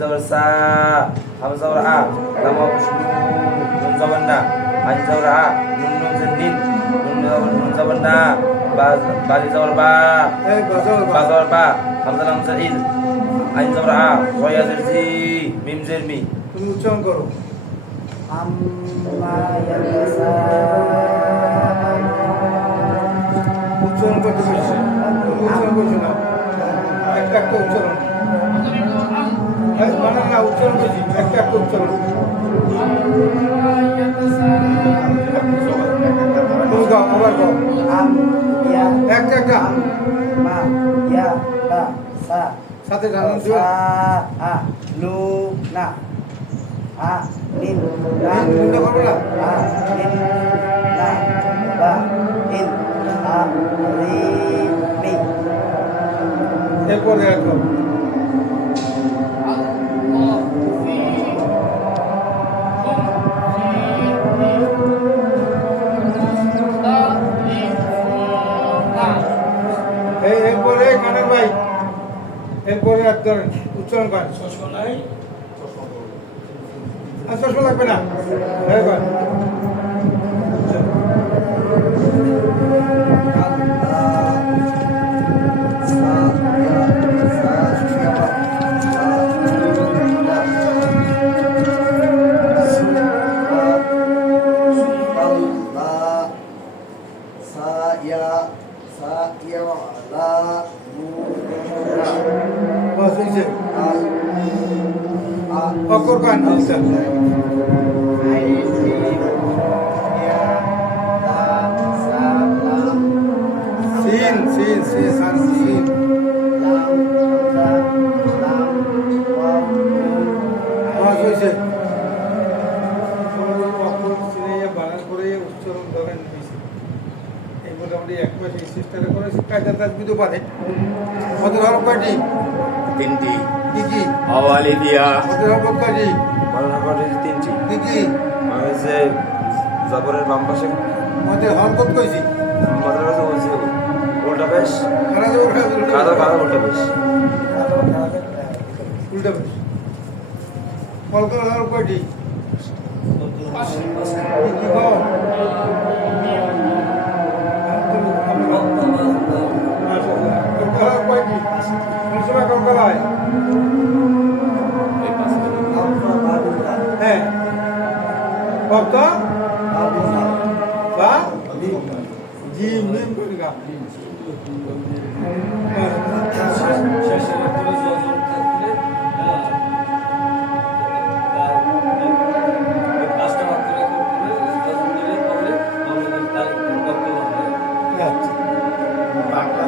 জবর সা হামজা জবর আ লাম অবশনু নুন জবর না আইন জবর আ নুন নুন জিন নুন জবর না বালি জবর বা বা জবর বা হামজা লাম জাইল আইন জবর আ ওয়া জের জি মিম জের মি তুমি উচ্চারণ করো আম্মা ইয়াসা উচ্চারণ করতে বলছি উচ্চারণ করছো না একটা একটা উচ্চারণ বানান না উচ্চারণ করছি একটা একটা উচ্চারণ তুমি গাও আবার গাও আম ইয়া একটা একটা মা ইয়া তা সা সাথে গান দিও সা আ লু না আ লিন রা চিন্তা করবো না আ লিন না বা ইন আ রি মি এরপরে দেখো এরপরে কানের ভাই এরপরে একজন উচ্চারণ করেন আর চশমা লাগবে না হ্যাঁ করেন বাস হয়েছে অক্ষর কান আচ্ছা সিন সিন সিন সান সিন বাস হয়েছে অক্ষর সিনে বানান করে উচ্চারণ ধরেন এই মোটামুটি এক মাস এই চেষ্টাটা করে কায়দা তাজবিদও পারে কত হরফ কয়টি তিনটি কি কি আওয়ালি দিয়া কত হরফ কয়টি বানান করে তিনটি কি কি আমি যে জবরের বাম পাশে আমাদের হরকত কইছি মাথার কাছে বলছি উল্টা বেশ খানা দেবো কাদা কাদা উল্টা বেশ উল্টা বেশ কলকাতা হরফ কয়টি কি কি কও হ্যাঁ কত বা জি মিম করে গা বাংলা